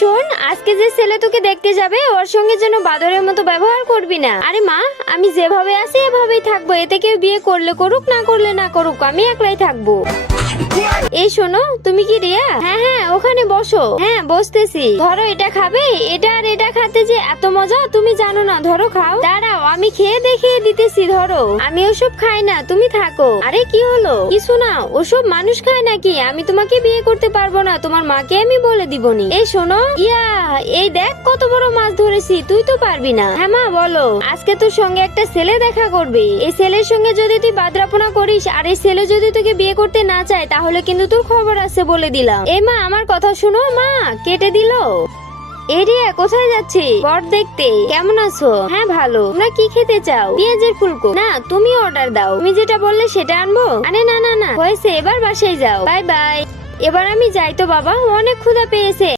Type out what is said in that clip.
শোন, আজকে যে ছেলে তোকে দেখতে যাবে ওর সঙ্গে যেন বাদরের মতো ব্যবহার করবি না। আরে মা, আমি যেভাবে আছি এভাবেই থাকবো, এতে কেউ বিয়ে করলে করুক, না করলে না করুক, আমি একলাই থাকবো। এই শোনো, তুমি কি রিয়া? হ্যাঁ হ্যাঁ, ওখানে বসো। হ্যাঁ বসতেছি। ধরো এটা খাবে, এটা আর এটা খাতে যে এত মজা তুমি জানো না। ধরো খাও। দাঁড়াও, আমি খেয়ে দেখিয়ে দিতেছি। ধরো, আমি ওসব খাই না, তুমি থাকো। আরে কি হলো? কিছু না, ওসব মানুষ খায় নাকি? আমি তোমাকে বিয়ে করতে পারবো না, তোমার মাকে আমি বলে দিবনি। এই শোনো, ইয়া, এই দেখ কত বড় মাছ ধরেছি, তুই তো পারবি না। হ্যাঁ মা বলো। আজকে তোর সঙ্গে একটা ছেলে দেখা করবে। এই ছেলের সঙ্গে যদি তুই বাদরাপনা করিস আর এই ছেলে যদি তোকে বিয়ে করতে না চায়, তাহলে কিন্তু তোর খবর আছে বলে দিলাম। এই মা, আমার কথা শুনো। মা কেটে দিল। এরিয়া কোথায় যাচ্ছি? বর দেখতে। কেমন আছো? হ্যাঁ ভালো। তোমরা কি খেতে চাও? পেঁয়াজের ফুলকো? না, তুমি অর্ডার দাও। তুমি যেটা বললে সেটা আনবো। আরে না না না, হয়েছে, এবার বাসায় যাও। Bye bye. এবার আমি যাই তো বাবা, অনেক ক্ষুধা পেয়েছে।